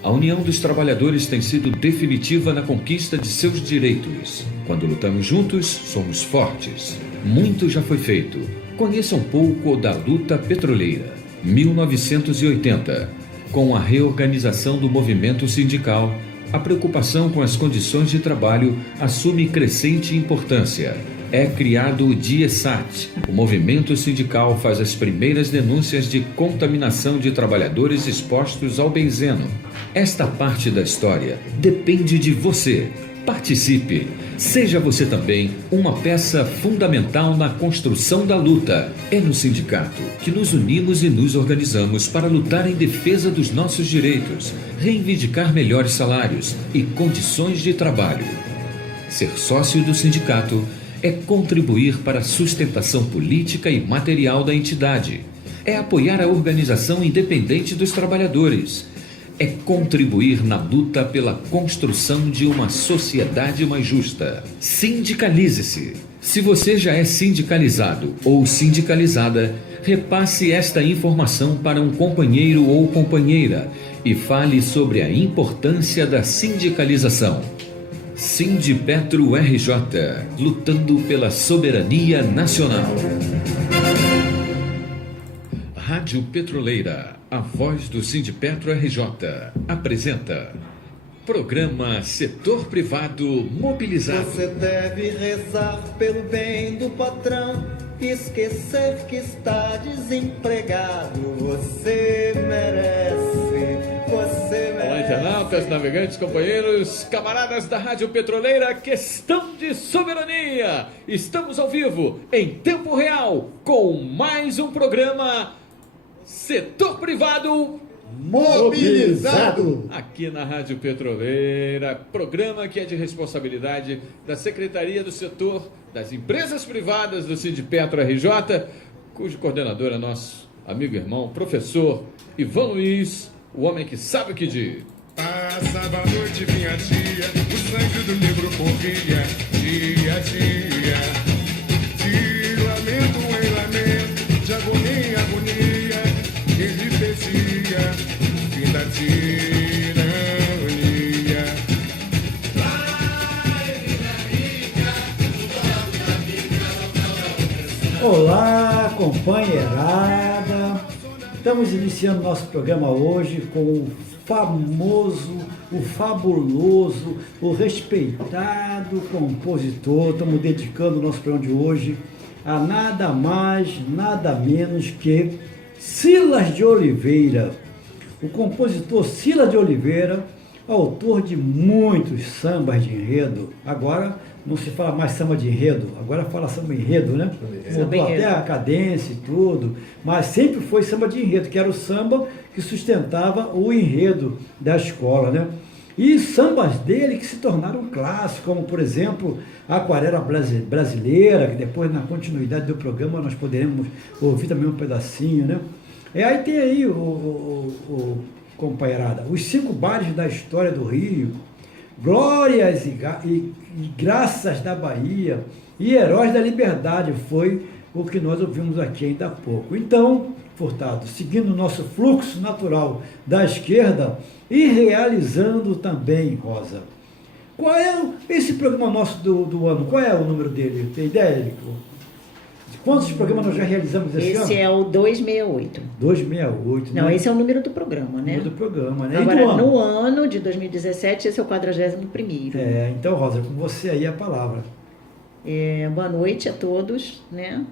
A união dos trabalhadores tem sido definitiva na conquista de seus direitos. Quando lutamos juntos, somos fortes. Muito já foi feito. Conheça um pouco da luta petroleira. 1980. Com a reorganização do movimento sindical, a preocupação com as condições de trabalho assume crescente importância. É criado o DIESAT. O movimento sindical faz as primeiras denúncias de contaminação de trabalhadores expostos ao benzeno. Esta parte da história depende de você. Participe. Seja você também uma peça fundamental na construção da luta. É no sindicato que nos unimos e nos organizamos para lutar em defesa dos nossos direitos, reivindicar melhores salários e condições de trabalho. Ser sócio do sindicato é contribuir para a sustentação política e material da entidade. É apoiar a organização independente dos trabalhadores. É contribuir na luta pela construção de uma sociedade mais justa. Sindicalize-se. Se você já é sindicalizado ou sindicalizada, repasse esta informação para um companheiro ou companheira e fale sobre a importância da sindicalização. Sindipetro RJ, lutando pela soberania nacional. Rádio Petroleira, a voz do Sindipetro RJ, apresenta programa Setor Privado Mobilizado. Você deve rezar pelo bem do patrão, esquecer que está desempregado. Você merece. Olá, internautas, navegantes, companheiros, camaradas da Rádio Petroleira, questão de soberania. Estamos ao vivo, em tempo real, com mais um programa Setor Privado Mobilizado. Aqui na Rádio Petroleira, programa que é de responsabilidade da Secretaria do Setor das Empresas Privadas do Sindipetro RJ, cujo coordenador é nosso amigo e irmão, professor Ivan Luiz, o homem que sabe o que diz. Passava a noite, vinha dia, o sangue do negro corria, dia a dia. De lamento em lamento, de agonia em agonia, ele pedia, fim da tirania. Olá, companheirada. Estamos iniciando nosso programa hoje com o famoso, o fabuloso, o respeitado compositor. Estamos dedicando o nosso programa de hoje a nada mais, nada menos que Silas de Oliveira. O compositor Silas de Oliveira, autor de muitos sambas de enredo. Agora não se fala mais samba de enredo, agora fala samba enredo, né? Mudou até a cadência e tudo, mas sempre foi samba de enredo, que era o samba que sustentava o enredo da escola, né? E sambas dele que se tornaram clássicos, como por exemplo a Aquarela Brasileira, que depois na continuidade do programa nós poderemos ouvir também um pedacinho, né? E aí tem aí, companheirada, os 5 bares da história do Rio, Glórias e Graças da Bahia e Heróis da Liberdade, foi o que nós ouvimos aqui ainda há pouco. Então, Furtado, seguindo o nosso fluxo natural da esquerda e realizando também, Rosa, qual é esse programa nosso do ano? Qual é o número dele? Tem ideia, Érico? Quantos programas nós já realizamos esse ano? Esse é o 268. 268, Não, né? esse é o número do programa, né? Número do programa, né? Agora, E do ano? no ano de 2017, esse é o 41º. Então, Rosa, com você aí a palavra. Boa noite a todos, né?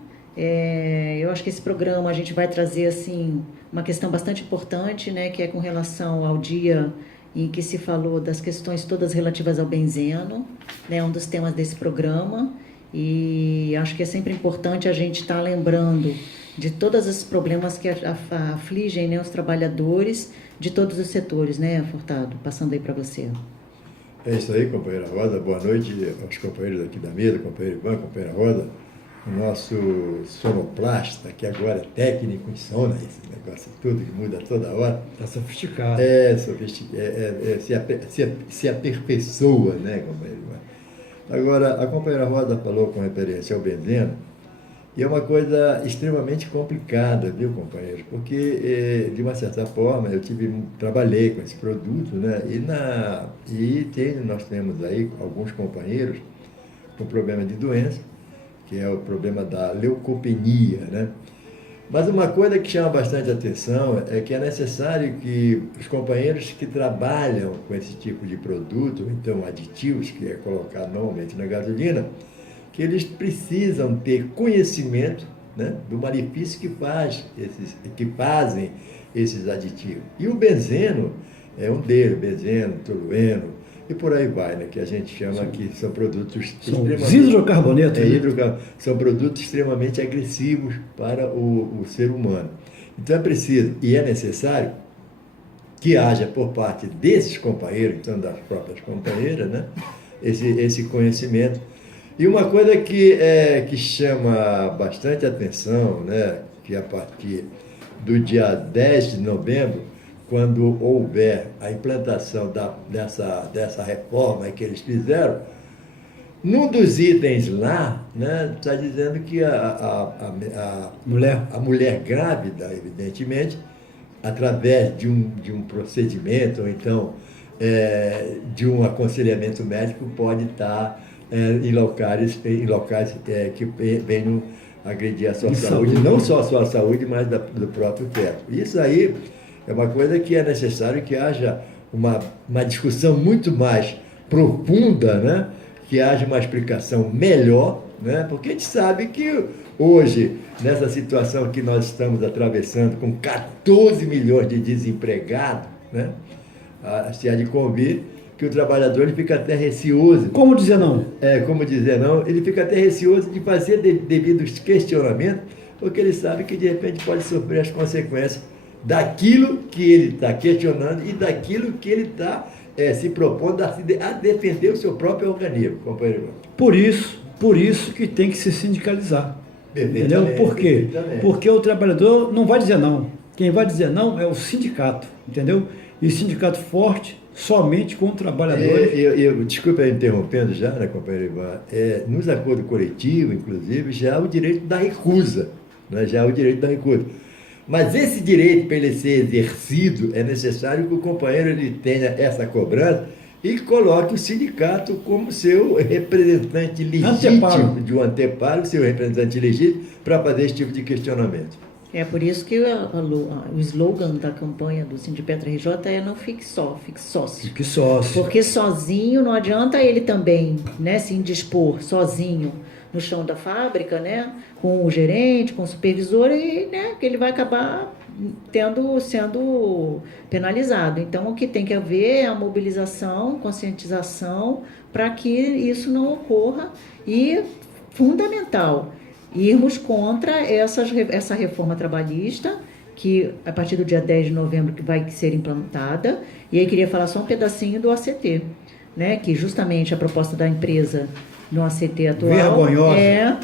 Eu acho que esse programa a gente vai trazer, assim, uma questão bastante importante, né? Que é com relação ao dia em que se falou das questões todas relativas ao benzeno, né? Um dos temas desse programa. E acho que é sempre importante a gente estar lembrando de todos os problemas que afligem, né, os trabalhadores de todos os setores, né, Furtado? Passando aí para você. É isso aí, companheira Rosa. Boa noite aos companheiros aqui da mesa, companheiro Ivan, companheira Rosa. O nosso sonoplasta, que agora é técnico em som, né? Esse negócio tudo que muda toda hora. Está sofisticado. Se aperfeiçoa, né, companheiro Ivan? Agora, a companheira Rosa falou com referência ao benzeno, E é uma coisa extremamente complicada, viu, companheiros? Porque, de uma certa forma, trabalhei com esse produto, né? Nós temos aí alguns companheiros com problema de doença, que é o problema da leucopenia, né? Mas uma coisa que chama bastante atenção é que é necessário que os companheiros que trabalham com esse tipo de produto, então aditivos, que é colocado normalmente na gasolina, que eles precisam ter conhecimento, né, do malefício que fazem esses aditivos. E o benzeno é um deles, benzeno, tolueno, e por aí vai, né, que a gente chama que são produtos hidrocarbonetos. São produtos extremamente agressivos para o ser humano. Então é preciso e é necessário que haja por parte desses companheiros, então das próprias companheiras, né, esse conhecimento. E uma coisa que chama bastante atenção, né, que a partir do dia 10 de novembro, quando houver a implantação dessa reforma que eles fizeram, num dos itens lá, né, está dizendo que a mulher grávida, evidentemente, através de um procedimento, ou então de um aconselhamento médico, pode estar em locais que venham agredir a sua saúde, não só a sua saúde, mas do próprio feto. Isso aí é uma coisa que é necessário que haja uma discussão muito mais profunda, né? Que haja uma explicação melhor, né? Porque a gente sabe que hoje, nessa situação que nós estamos atravessando, com 14 milhões de desempregados, né? Se há de convir que o trabalhador ele fica até receoso. Como dizer não? Como dizer não? Ele fica até receoso de fazer devidos questionamentos, porque ele sabe que de repente pode sofrer as consequências daquilo que ele está questionando e daquilo que ele está se propondo a defender o seu próprio organismo, companheiro. Por isso que tem que se sindicalizar. Entendeu? Por quê? Porque o trabalhador não vai dizer não. Quem vai dizer não é o sindicato, entendeu? E sindicato forte somente com trabalhadores. Desculpa eu interrompendo já, né, companheiro Ivan? Nos acordos coletivos, inclusive, já há o direito da recusa. Né? Já há o direito da recusa. Mas esse direito, para ele ser exercido, é necessário que o companheiro ele tenha essa cobrança e coloque o sindicato como seu representante legítimo, de um anteparo, seu representante legítimo, para fazer esse tipo de questionamento. É por isso que o slogan da campanha do Sindipetra RJ é não fique só, fique sócio. Fique sócio. Porque sozinho não adianta ele também, né, se indispor sozinho no chão da fábrica, né, com o gerente, com o supervisor, e, né, que ele vai acabar sendo penalizado. Então, o que tem que haver é a mobilização, conscientização, para que isso não ocorra e, fundamental, irmos contra essa reforma trabalhista, que a partir do dia 10 de novembro que vai ser implantada. E aí queria falar só um pedacinho do ACT, né, que justamente a proposta da empresa no ACT atual vergonhosa. É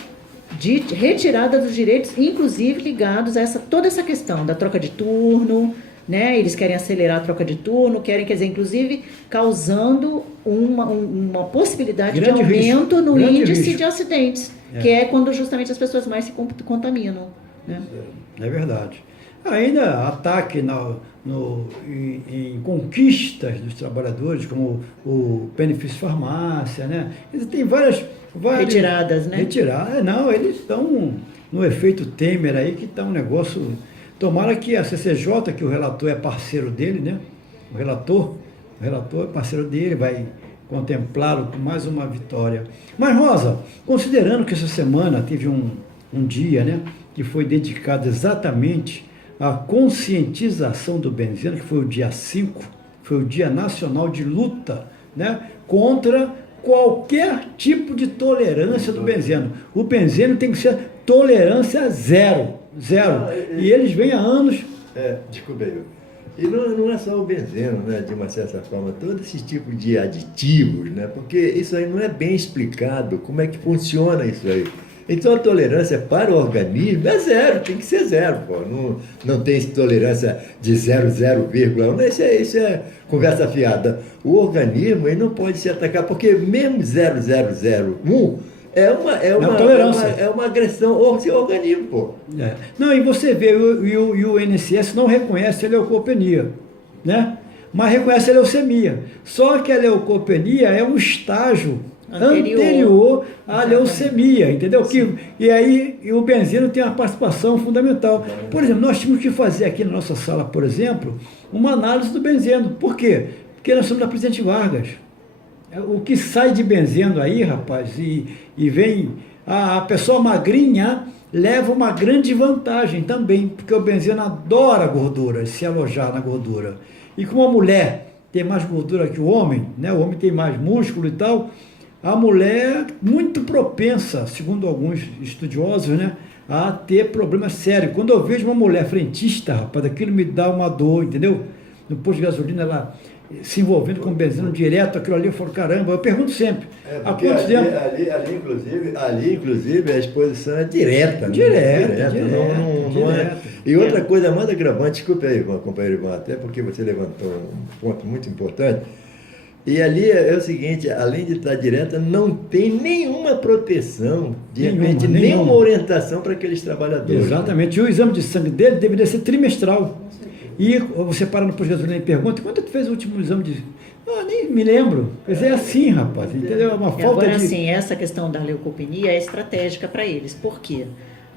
de retirada dos direitos, inclusive ligados a toda essa questão da troca de turno, né? Eles querem acelerar a troca de turno, querem, quer dizer, inclusive causando uma possibilidade de aumento no índice de acidentes, que é quando justamente as pessoas mais se contaminam. Né? É verdade. Ainda ataque em conquistas dos trabalhadores, como o benefício farmácia, né? Tem várias retiradas, né? Não, eles estão no efeito Temer aí, que está um negócio. Tomara que a CCJ, que o relator é parceiro dele, né? O relator é parceiro dele, vai contemplá-lo com mais uma vitória. Mas, Rosa, considerando que essa semana teve um dia, né, que foi dedicado exatamente à conscientização do benzeno, que foi o dia 5, foi o Dia Nacional de Luta, né, contra qualquer tipo de tolerância do benzeno. O benzeno tem que ser tolerância zero. E eles vêm há anos. Desculpa aí. E não é só o benzeno, né, de uma certa forma, todo esse tipo de aditivos, né, porque isso aí não é bem explicado, como é que funciona isso aí. Então a tolerância para o organismo é zero, tem que ser zero, pô. Não tem tolerância de 0,0, isso é conversa fiada. O organismo ele não pode se atacar, porque mesmo 0,001 tolerância. É uma agressão ao seu organismo, pô. Não, e você vê, e o INSS não reconhece a leucopenia, né? Mas reconhece a leucemia. Só que a leucopenia é um estágio anterior à leucemia, entendeu? E aí o benzeno tem uma participação fundamental. Por exemplo, nós tínhamos que fazer aqui na nossa sala, por exemplo, uma análise do benzeno. Por quê? Porque nós somos da Presidente Vargas. O que sai de benzeno aí, rapaz, e vem a pessoa magrinha, leva uma grande vantagem também, porque o benzeno adora gordura, se alojar na gordura. E como a mulher tem mais gordura que o homem, né? O homem tem mais músculo e tal, a mulher muito propensa, segundo alguns estudiosos, né, a ter problemas sérios. Quando eu vejo uma mulher frentista, rapaz, aquilo me dá uma dor, entendeu? No posto de gasolina, ela se envolvendo com benzeno direto, aquilo ali, eu falo, caramba, eu pergunto sempre. Há quanto tempo? Ali, inclusive, a exposição é direta. Direta. E outra coisa mais agravante, desculpe aí, companheiro Ivan, até porque você levantou um ponto muito importante. E ali é o seguinte, além de estar direta, não tem nenhuma proteção, de repente, nenhuma orientação para aqueles trabalhadores. Exatamente. E o exame de sangue dele deveria ser trimestral. E você para no posto de gasolina e pergunta, quando tu fez o último exame de... nem me lembro. Quer dizer, é assim, rapaz, entendeu? É uma falta agora, de... assim, essa questão da leucopenia é estratégica para eles. Por quê?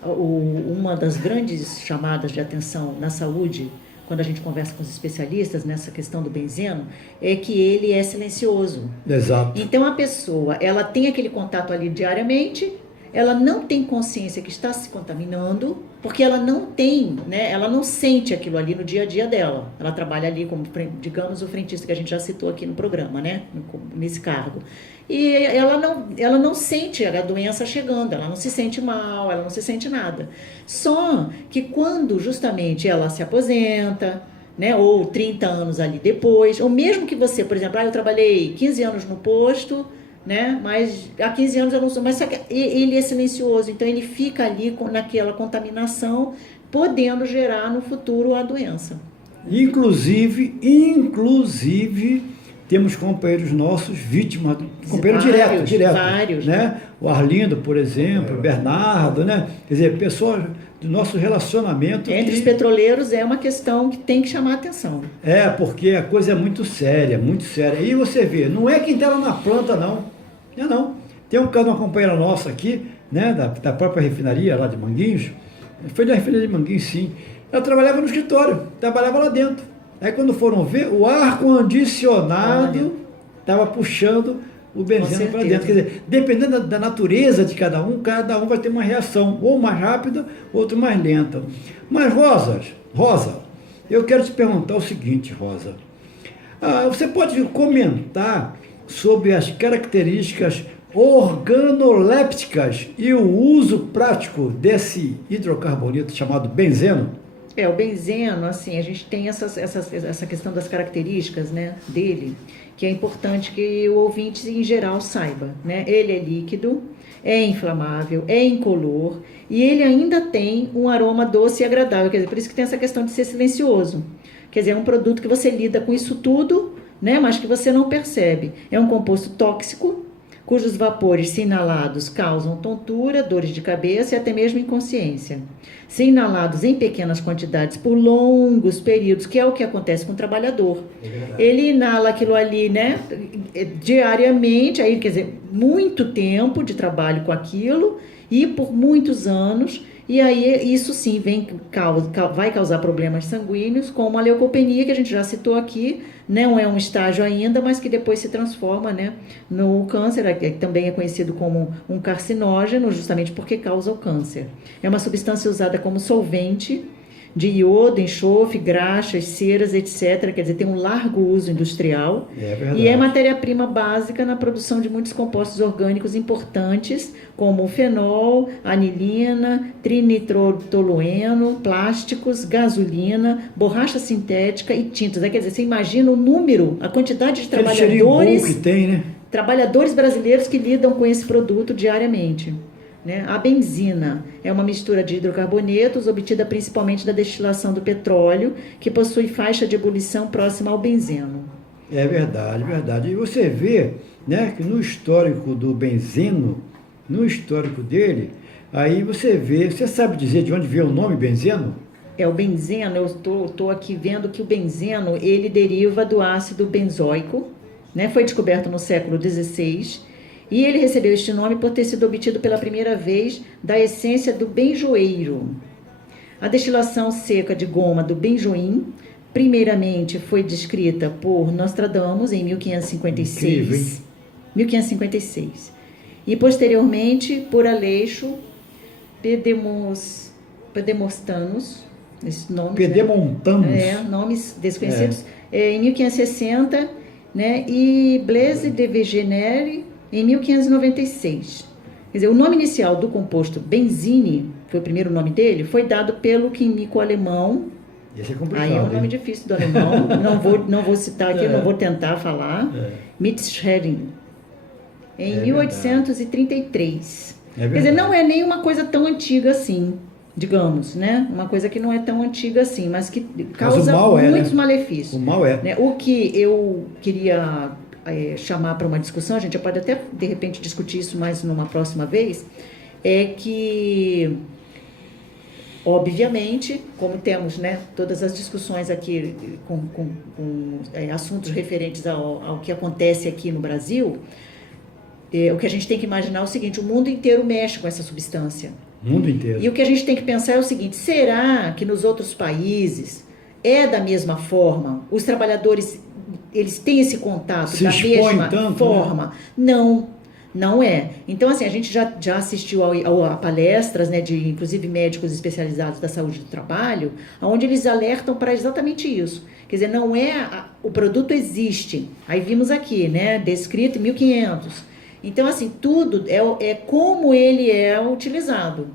Uma das grandes chamadas de atenção na saúde, quando a gente conversa com os especialistas nessa questão do benzeno, é que ele é silencioso. Exato. Então, a pessoa, ela tem aquele contato ali diariamente, ela não tem consciência que está se contaminando, porque ela não tem, né, ela não sente aquilo ali no dia a dia dela. Ela trabalha ali como, digamos, o frentista que a gente já citou aqui no programa, né, nesse cargo. E ela não sente a doença chegando, ela não se sente mal, ela não se sente nada. Só que quando justamente ela se aposenta, né, ou 30 anos ali depois, ou mesmo que você, por exemplo, eu trabalhei 15 anos no posto, né, mas há 15 anos eu não sou, mas ele é silencioso, então ele fica ali naquela contaminação, podendo gerar no futuro a doença. Inclusive, temos companheiros nossos vítimas, companheiro direto, vários, né? O Arlindo, por exemplo, o Bernardo, né? Quer dizer, pessoas do nosso relacionamento. Entre os petroleiros é uma questão que tem que chamar a atenção. Porque a coisa é muito séria, muito séria. E você vê, não é quem está lá na planta, não. Não. Tem um caso de uma companheira nossa aqui, né? Da própria refinaria lá de Manguinhos. Foi da refinaria de Manguinhos, sim. Ela trabalhava no escritório, trabalhava lá dentro. Aí quando foram ver, o ar-condicionado estava puxando o benzeno para dentro. Quer dizer, dependendo da natureza de cada um vai ter uma reação, ou mais rápida, outro mais lenta. Mas, Rosa, eu quero te perguntar o seguinte, Rosa. Você pode comentar sobre as características organolépticas e o uso prático desse hidrocarboneto chamado benzeno? O benzeno, assim, a gente tem essa questão das características, né, dele, que é importante que o ouvinte, em geral, saiba, né? Ele é líquido, é inflamável, é incolor e ele ainda tem um aroma doce e agradável, quer dizer, por isso que tem essa questão de ser silencioso. Quer dizer, é um produto que você lida com isso tudo, né, mas que você não percebe. É um composto tóxico, cujos vapores, se inalados, causam tontura, dores de cabeça e até mesmo inconsciência. Se inalados em pequenas quantidades por longos períodos, que é o que acontece com o trabalhador. Ele inala aquilo ali, né, diariamente, aí, quer dizer, muito tempo de trabalho com aquilo e por muitos anos, e aí isso sim vai causar problemas sanguíneos, como a leucopenia, que a gente já citou aqui, não é um estágio ainda, mas que depois se transforma, né, no câncer, que também é conhecido como um carcinógeno, justamente porque causa o câncer. É uma substância usada como solvente de iodo, enxofre, graxas, ceras, etc. Quer dizer, tem um largo uso industrial. E é matéria-prima básica na produção de muitos compostos orgânicos importantes, como o fenol, anilina, trinitrotolueno, plásticos, gasolina, borracha sintética e tintas. Quer dizer, você imagina o número, a quantidade de trabalhadores, que tem, né? Trabalhadores brasileiros que lidam com esse produto diariamente. Né? A benzina é uma mistura de hidrocarbonetos obtida principalmente da destilação do petróleo, que possui faixa de ebulição próxima ao benzeno. É verdade. E você vê, né, que no histórico do benzeno, no histórico dele, aí você vê, você sabe dizer de onde veio o nome benzeno? O benzeno, eu estou aqui vendo que o benzeno, ele deriva do ácido benzoico, né? Foi descoberto no século XVI, e ele recebeu este nome por ter sido obtido pela primeira vez da essência do benjoeiro. A destilação seca de goma do benjoim, primeiramente foi descrita por Nostradamus em 1556. Incrível, 1556. E posteriormente por Aleixo Pedemostanus, esses nomes, Pedemontanos. nomes desconhecidos, em 1560, né? E Blaise de Wegener em 1596. Quer dizer, o nome inicial do composto benzine, foi o primeiro nome dele, foi dado pelo químico alemão. Esse é complicado. Aí é um nome difícil do alemão, não vou citar aqui, não vou tentar falar. Mietschering, em 1833. Quer dizer, não é nem uma coisa tão antiga assim, digamos, né? Uma coisa que não é tão antiga assim, mas que causa muitos malefícios. O mal é. Né? O que eu queria chamar para uma discussão, a gente pode até, de repente, discutir isso mais numa próxima vez, é que, obviamente, como temos, né, todas as discussões aqui com assuntos referentes ao que acontece aqui no Brasil, o que a gente tem que imaginar é o seguinte: o mundo inteiro mexe com essa substância. O mundo inteiro. E o que a gente tem que pensar é o seguinte: será que nos outros países é da mesma forma? Os trabalhadores, eles têm esse contato da mesma forma? Né? Não é. Então, assim, a gente já assistiu a palestras, né, de inclusive médicos especializados da saúde do trabalho, onde eles alertam para exatamente isso. Quer dizer, não é... o produto existe. Aí vimos aqui, né, descrito em 1500. Então, assim, tudo é como ele é utilizado.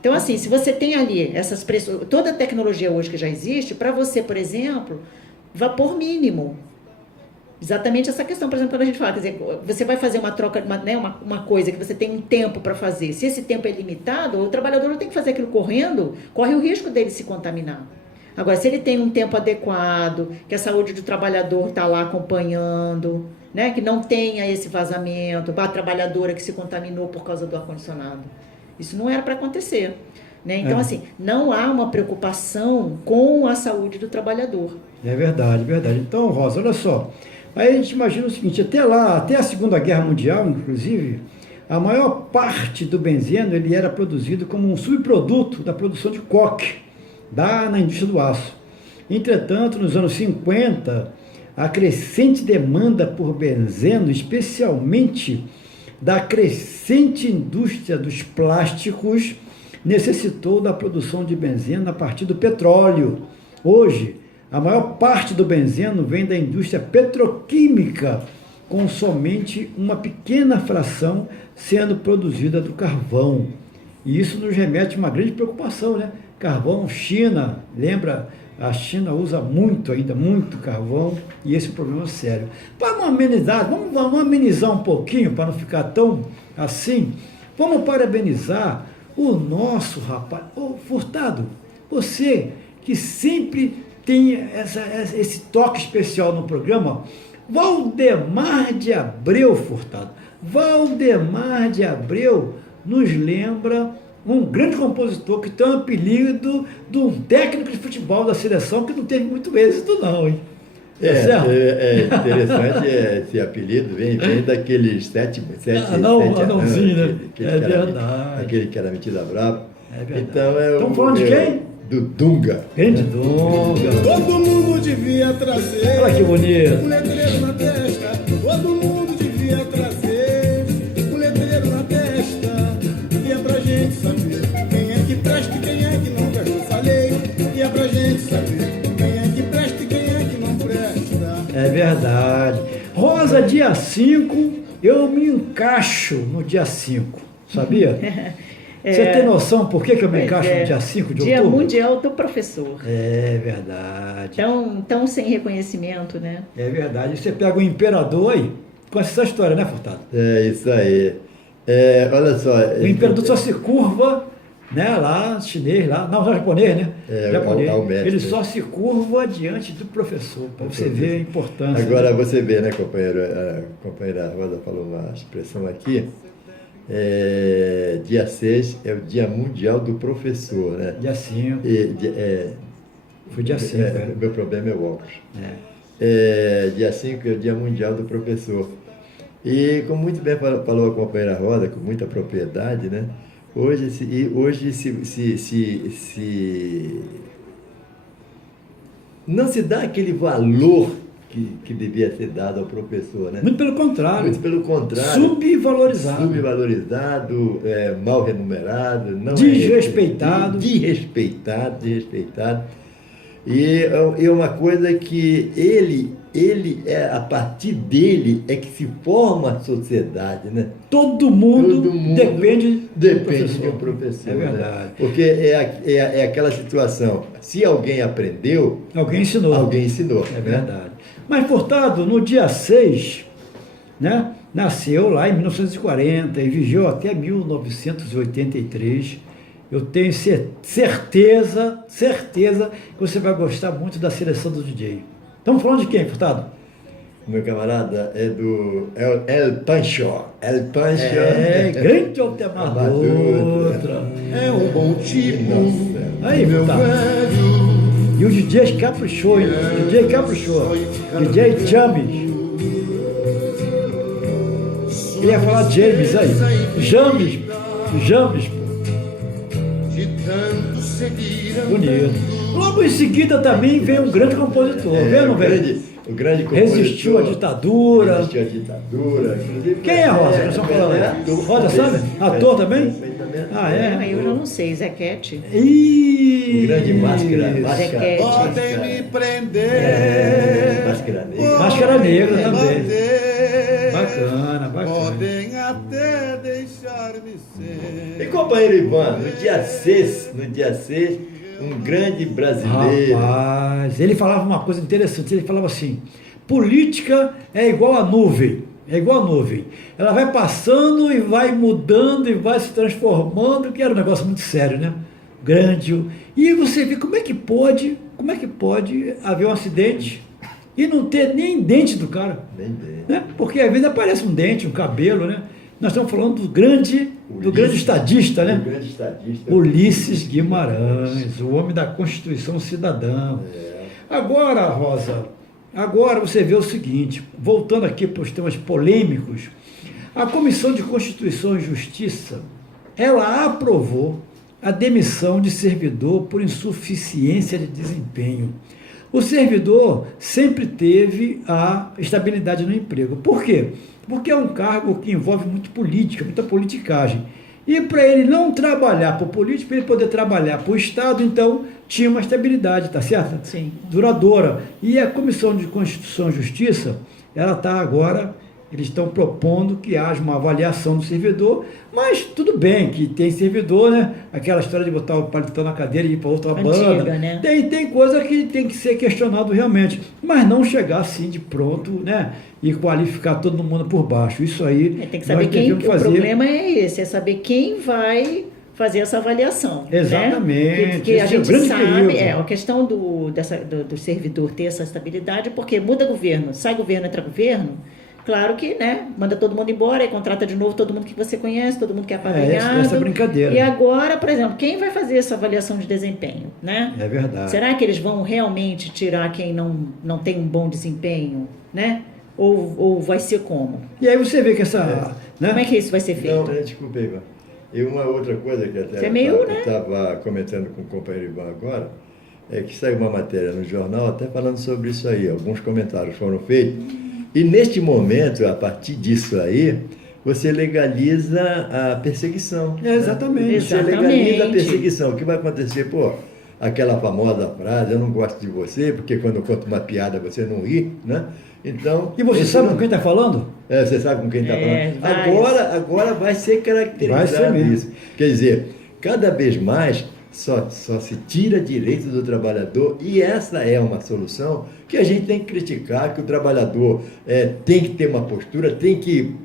Então, assim, se você tem ali toda a tecnologia hoje que já existe, para você, por exemplo, vapor mínimo. Exatamente essa questão, por exemplo, quando a gente fala, quer dizer, você vai fazer uma troca, uma coisa que você tem um tempo para fazer. Se esse tempo é limitado, o trabalhador não tem que fazer aquilo correndo, corre o risco dele se contaminar. Agora, se ele tem um tempo adequado, que a saúde do trabalhador está lá acompanhando, né, que não tenha esse vazamento, a trabalhadora que se contaminou por causa do ar-condicionado. Isso não era para acontecer. Né? Então, assim, não há uma preocupação com a saúde do trabalhador. É verdade, verdade. Então, Rosa, olha só. Aí a gente imagina o seguinte: até a Segunda Guerra Mundial, inclusive, a maior parte do benzeno ele era produzido como um subproduto da produção de coque na indústria do aço. Entretanto, nos anos 50, a crescente demanda por benzeno, especialmente da crescente indústria dos plásticos, necessitou da produção de benzeno a partir do petróleo. Hoje, a maior parte do benzeno vem da indústria petroquímica, com somente uma pequena fração sendo produzida do carvão. E isso nos remete a uma grande preocupação, né? Carvão, China, lembra? A China usa ainda muito carvão, e esse é um problema sério. Para amenizar, vamos amenizar um pouquinho, para não ficar tão assim, vamos parabenizar o nosso rapaz, Furtado, você que sempre tem esse toque especial no programa, Valdemar de Abreu, Furtado. Valdemar de Abreu nos lembra um grande compositor que tem um apelido de um técnico de futebol da seleção que não teve muito êxito não, hein? É interessante esse apelido, vem daqueles sete anãozinho, né? É verdade. Aquele que era metido a bravo. É verdade. Então Estamos falando de quem? Do Dunga. Grande Dunga. Todo mundo devia trazer. Olha que bonito. Um letreiro na testa. Todo mundo devia trazer um letreiro na testa. E é pra gente saber quem é que presta e quem é que não presta. Eu falei, e é pra gente saber quem é que presta e quem é que não presta. É verdade. Rosa, dia 5, eu me encaixo no dia 5, sabia? Você tem noção por que eu me encaixo no dia 5 de Dia outubro? Mundial do Professor. É verdade. Tão sem reconhecimento, né? É verdade. Você pega o imperador aí, com essa história, né, Furtado? É isso aí. Olha só. O imperador só se curva, né, lá, chinês, lá, não, japonês, né? Japonês. Mestre. Ele só se curva diante do professor, para você ver a importância. Agora você vê, né, companheiro? A companheira Rosa falou uma expressão aqui, Dia 6 é o Dia Mundial do Professor, né? Dia 5. Foi dia 5. Meu problema é o óculos. Dia 5 é o Dia Mundial do Professor. E, como muito bem falou a companheira Roda, com muita propriedade, né? Hoje não se dá aquele valor que devia ser dado ao professor, né? Muito pelo contrário. Muito pelo contrário. Subvalorizado. Subvalorizado, mal remunerado. Não desrespeitado. Desrespeitado. E é uma coisa que ele a partir dele é que se forma a sociedade, né? Todo mundo depende de um professor. É verdade. Né? Porque é aquela situação, se alguém aprendeu... Alguém ensinou. É verdade. Mas, Furtado, no dia 6, né, nasceu lá em 1940 e viveu até 1983. Eu tenho certeza que você vai gostar muito da seleção do DJ. Estamos falando de quem, Furtado? Meu camarada é do El Pancho. Grande altemador. É um bom tipo. Aí, Furtado. E o DJ caprichou, hein? DJ caprichou. DJ James. Ele ia falar James aí. James, pô. Bonito. Logo em seguida também veio um grande compositor, veio ou não veio? O grande compositor. Resistiu à ditadura. Inclusive, Quem é Rosa? Nós estamos falando. Rosa, sabe? Ator também? Eu já não sei, Zequete. O grande Máscara. Zequete. Podem me prender. Máscara Negra também. Bacana. Podem até deixar-me ser. E companheiro Ivan, no dia 6, um grande brasileiro. Rapaz, ele falava uma coisa interessante, ele falava assim, política é igual a nuvem, ela vai passando e vai mudando e vai se transformando, que era um negócio muito sério, né? Grande. E você vê como é que pode haver um acidente e não ter nem dente do cara. Né? Porque às vezes aparece um dente, um cabelo, né? Nós estamos falando do grande estadista, né? Ulisses Guimarães, o homem da Constituição Cidadã. Agora, Rosa, você vê o seguinte, voltando aqui para os temas polêmicos, a Comissão de Constituição e Justiça, ela aprovou a demissão de servidor por insuficiência de desempenho. O servidor sempre teve a estabilidade no emprego. Por quê? Porque é um cargo que envolve muita politicagem. E para ele não trabalhar por política, para ele poder trabalhar por Estado, então tinha uma estabilidade, tá certo? Sim. Duradoura. E a Comissão de Constituição e Justiça, ela está agora, eles estão propondo que haja uma avaliação do servidor, mas tudo bem que tem servidor, né? Aquela história de botar o paletó na cadeira e ir para outra banda. Né? Tem coisa que tem que ser questionado realmente, mas não chegar assim de pronto, né? E qualificar todo mundo por baixo. Isso aí tem que saber quem. O problema é esse, é saber quem vai fazer essa avaliação. Exatamente. Né? Porque a gente sabe, a questão do servidor ter essa estabilidade, porque muda governo, sai governo, entra governo. Claro que, né, manda todo mundo embora e contrata de novo todo mundo que você conhece, todo mundo que é apadrinhado. Essa brincadeira. E agora, por exemplo, quem vai fazer essa avaliação de desempenho, né? É verdade. Será que eles vão realmente tirar quem não tem um bom desempenho, né? Ou vai ser como? E aí você vê que essa... Né? Como é que isso vai ser feito? Não, desculpa, Ivan. E uma outra coisa que até eu estava comentando com o companheiro Ivan agora, é que saiu uma matéria no jornal até falando sobre isso aí. Alguns comentários foram feitos. E neste momento, a partir disso aí, você legaliza a perseguição. Exatamente. Você legaliza a perseguição. O que vai acontecer? Pô, aquela famosa frase, eu não gosto de você, porque quando eu conto uma piada você não ri, né? Então... E você sabe com quem está falando? Você sabe com quem está falando? Agora vai ser caracterizado isso. Quer dizer, cada vez mais só se tira direito do trabalhador, e essa é uma solução que a gente tem que criticar, que o trabalhador tem que ter uma postura, tem que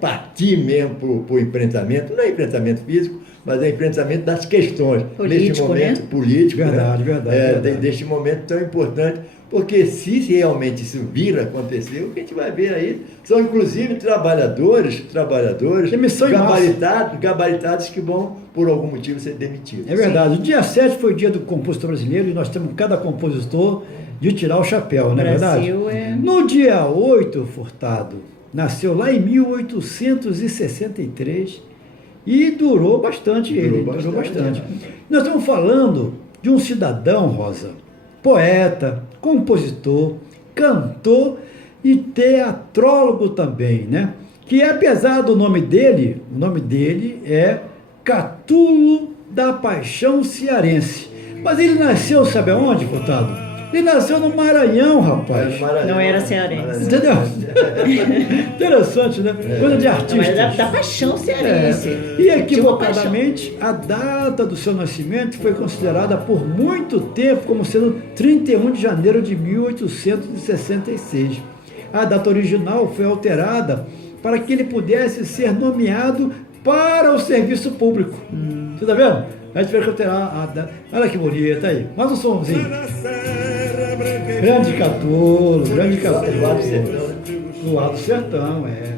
partir mesmo para o enfrentamento, não é enfrentamento físico, mas é enfrentamento das questões. Político, neste momento, né? Político. Verdade. Neste momento tão importante, Porque se realmente isso vir a acontecer, o que a gente vai ver aí são inclusive trabalhadores Demissão em massa. gabaritados que vão, por algum motivo, ser demitidos. É verdade. O dia 7 foi o dia do compositor brasileiro e nós temos cada compositor de tirar o chapéu, não é verdade? Brasil é... No dia 8, Furtado, nasceu lá em 1863 e durou bastante ele. Durou bastante. Nós estamos falando de um cidadão, Rosa, poeta, compositor, cantor e teatrólogo também, né? Que apesar do nome dele, o nome dele é Catulo da Paixão Cearense. Mas ele nasceu, sabe aonde, Furtado? Ele nasceu no Maranhão, rapaz. Não era cearense. Entendeu? Interessante, né? Coisa de artista. Não, era da paixão cearense. E equivocadamente, a data do seu nascimento foi considerada por muito tempo como sendo 31 de janeiro de 1866. A data original foi alterada para que ele pudesse ser nomeado para o serviço público. Você está vendo? A gente vai alterar a data. Olha que bonita aí. Mais um somzinho. Grande Catulo, grande Catulo. Do Alto Sertão, né? Do Alto Sertão, é.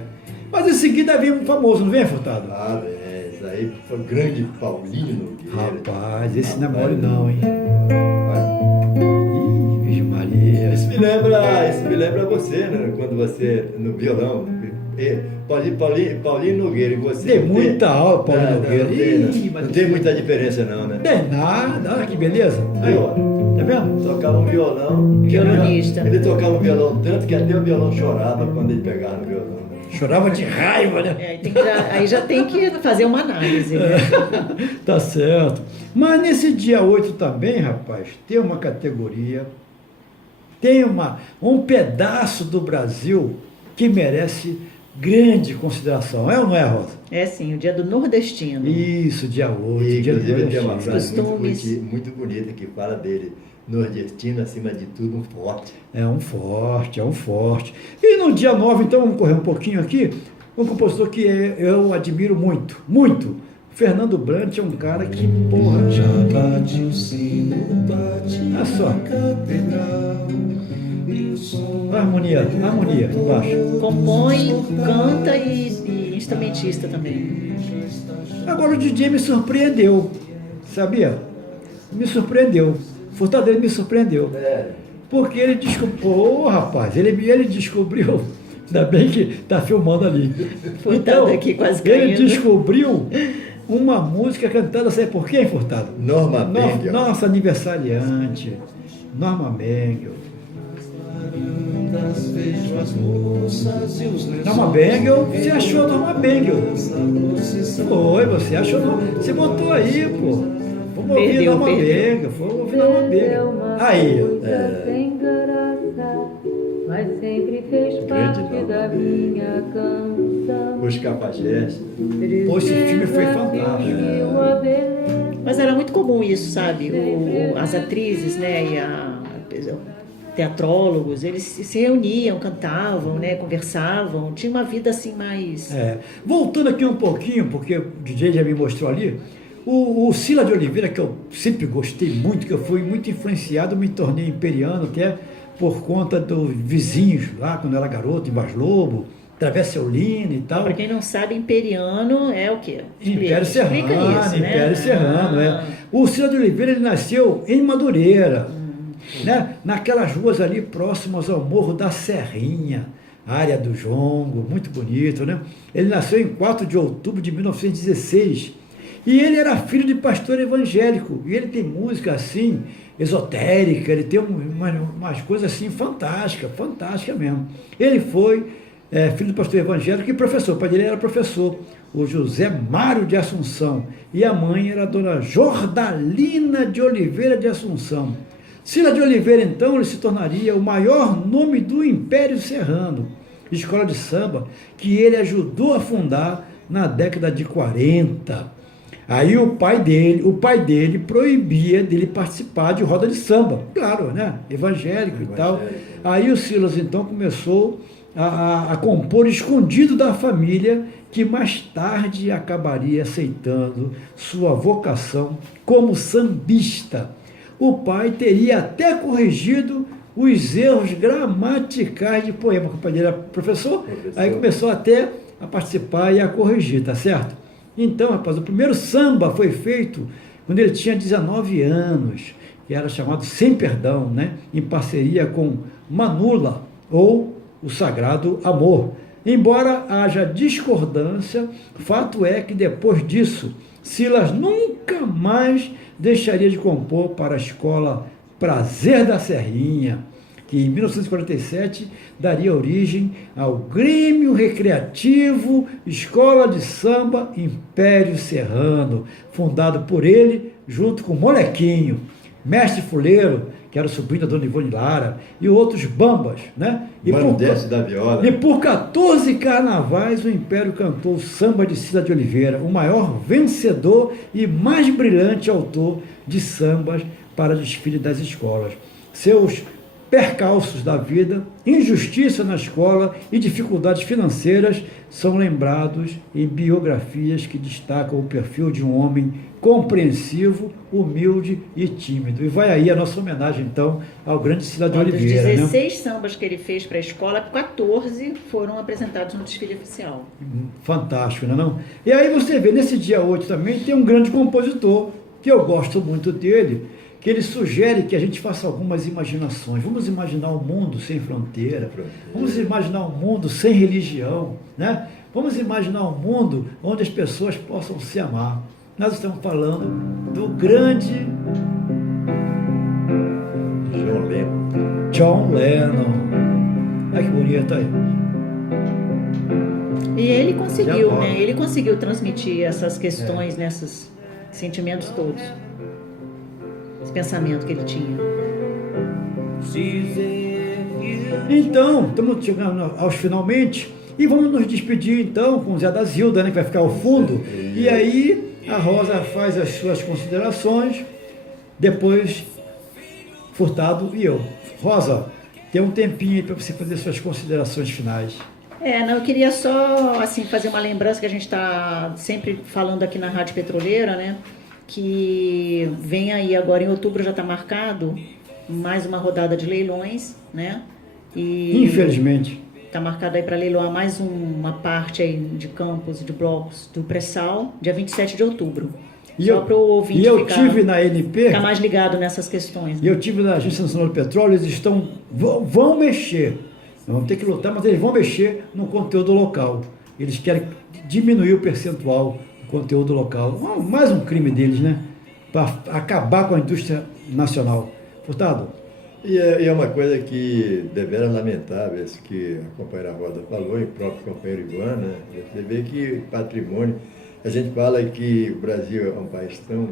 Mas em seguida havia um famoso, não vem, Furtado? Ah, esse aí foi o grande Paulinho Nogueira. Rapaz, esse não é mole não, hein? Ih, Virgem Maria. Isso me lembra você, né? Quando você, no violão, Paulinho Nogueira, e você... Tem muita aula, Paulinho Nogueira. Não tem muita diferença não, né? Tem nada, olha que beleza. Aí, ó, tá vendo? Tocava um violão. Violonista. Ele tocava um violão tanto que até o violão chorava quando ele pegava no violão. Chorava de raiva, né? Aí já tem que fazer uma análise, né? Tá certo. Mas nesse dia 8 também, rapaz, tem uma categoria, tem um pedaço do Brasil que merece grande consideração. É ou não é, Rosa? É sim, o dia do nordestino. Isso, dia 8. E, dia do inclusive, tem uma nordestino. frase Costumes. muito bonita que fala dele. Nordestino, acima de tudo, um forte. É um forte. E no dia 9, então, vamos correr um pouquinho aqui, um compositor que eu admiro muito, muito. Fernando Brant é um cara que, porra... Olha só. Harmonia, embaixo. Compõe, canta e instrumentista também. Agora o DJ me surpreendeu, sabia? Me surpreendeu. Furtado dele me surpreendeu. Porque ele descobriu, rapaz, ele descobriu, ainda bem que tá filmando ali. Furtado aqui quase caindo. Ele descobriu uma música cantada, sabe por quem, Furtado? Norma Bengel. Nossa aniversariante, Norma Bengel. Norma Bengel, você achou a Norma Bengel? Foi, você achou, você botou aí, pô. Vamos ouvir Norma Bengel, vamos ouvir Norma Bengel. Aí, mas sempre fez parte da minha canção. Os Capagestes. Pô, esse filme foi fantástico. Mas era muito comum isso, sabe? As atrizes, né, e teatrólogos, eles se reuniam, cantavam, né, conversavam, tinha uma vida assim mais... Voltando aqui um pouquinho, porque o DJ já me mostrou ali, o Cila de Oliveira, que eu sempre gostei muito, que eu fui muito influenciado, me tornei imperiano até por conta dos vizinhos lá, quando eu era garoto, em Vaz Lobo, Travessa Eulina e tal. Para quem não sabe, imperiano é o quê? Império Serrano, isso, né? Império Serrano, O Cila de Oliveira, ele nasceu em Madureira, né? Naquelas ruas ali próximas ao Morro da Serrinha, área do Jongo, muito bonito, né? Ele nasceu em 4 de outubro de 1916 e ele era filho de pastor evangélico e ele tem música assim, esotérica, ele tem umas coisas assim fantástica mesmo. Ele foi filho de pastor evangélico e professor, o pai dele era professor, o José Mário de Assunção, e a mãe era a dona Jordalina de Oliveira de Assunção. Cila de Oliveira, então, ele se tornaria o maior nome do Império Serrano, escola de samba, que ele ajudou a fundar na década de 40. Aí o pai dele proibia dele participar de roda de samba, claro, né? Evangélico e tal. Aí o Silas, então, começou a compor escondido da família, que mais tarde acabaria aceitando sua vocação como sambista. O pai teria até corrigido os erros gramaticais de poema. O companheiro era professor, aí começou até a participar e a corrigir, tá certo? Então, rapaz, o primeiro samba foi feito quando ele tinha 19 anos, que era chamado Sem Perdão, né? Em parceria com Manula, ou O Sagrado Amor. Embora haja discordância, fato é que depois disso, Silas nunca mais deixaria de compor para a escola Prazer da Serrinha, que em 1947 daria origem ao Grêmio Recreativo Escola de Samba Império Serrano, fundado por ele junto com Molequinho, mestre fuleiro, que era o sobrinho da Dona Ivone Lara, e outros bambas, né? Da viola. E por 14 carnavais o Império cantou o samba de Cida de Oliveira, o maior vencedor e mais brilhante autor de sambas para desfile das escolas. Seus percalços da vida, injustiça na escola e dificuldades financeiras são lembrados em biografias que destacam o perfil de um homem compreensivo, humilde e tímido. E vai aí a nossa homenagem, então, ao grande Cida de Oliveira. Dos 16 sambas que ele fez para a escola, 14 foram apresentados no desfile oficial. Fantástico, não é não? E aí você vê, nesse dia 8 também, tem um grande compositor, que eu gosto muito dele, que ele sugere que a gente faça algumas imaginações. Vamos imaginar um mundo sem fronteira, vamos imaginar um mundo sem religião, né? Vamos imaginar um mundo onde as pessoas possam se amar. Nós estamos falando do grande John Lennon. Olha que bonito aí. E ele conseguiu, né? Ele conseguiu transmitir essas questões, nesses sentimentos todos. Esse pensamento que ele tinha. Então, estamos chegando aos finalmente e vamos nos despedir então com o Zé da Zilda, né, que vai ficar ao fundo. E aí a Rosa faz as suas considerações, depois Furtado e eu. Rosa, tem um tempinho aí para você fazer suas considerações finais. Não, eu queria só assim, fazer uma lembrança que a gente está sempre falando aqui na Rádio Petroleira, né? Que vem aí agora em outubro, já está marcado mais uma rodada de leilões, né? E infelizmente está marcado aí para leiloar mais uma parte aí de campos e de blocos do pré-sal, dia 27 de outubro. Só para o ouvinte ficar mais ligado nessas questões. E eu tive na Agência Nacional de Petróleo, eles vão mexer, vão ter que lutar, mas eles vão mexer no conteúdo local. Eles querem diminuir o percentual do conteúdo local. Mais um crime deles, né? Para acabar com a indústria nacional. Furtado? E é uma coisa que deveras lamentável, isso que a companheira Roda falou, e o próprio companheiro Ivan, né? Você vê que patrimônio, a gente fala que o Brasil é um país tão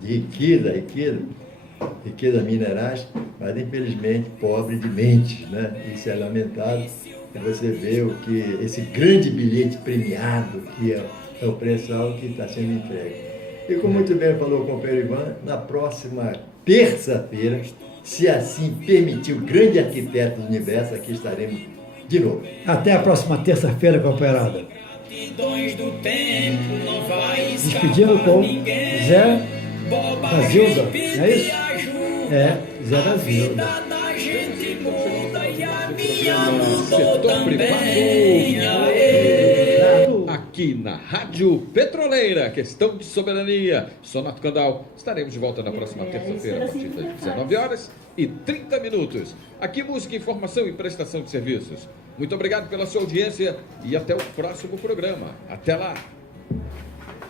de riqueza minerais, mas infelizmente pobre de mentes, né? Isso é lamentável. E você vê o que esse grande bilhete premiado que é o pré-sal que está sendo entregue. E como muito bem falou o companheiro Ivan, na próxima terça-feira, se assim permitir o grande arquiteto do universo, aqui estaremos de novo. Até a próxima terça-feira, companheirada. Despedindo com Zé da Zilda, não é isso? É, Zé da Zilda. Setor privado aqui na Rádio Petroleira, questão de soberania. Sonato Candal, estaremos de volta na próxima terça-feira a partir das 19h30. Aqui música, informação e prestação de serviços. Muito obrigado pela sua audiência e até o próximo programa. Até lá.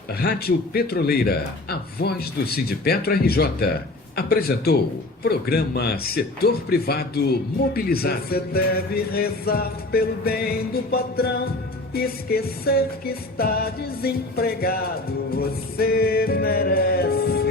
Rádio Petroleira, a voz do Sindipetro RJ. Apresentou programa Setor Privado Mobilizado. Você deve rezar pelo bem do patrão, esquecer que está desempregado. Você merece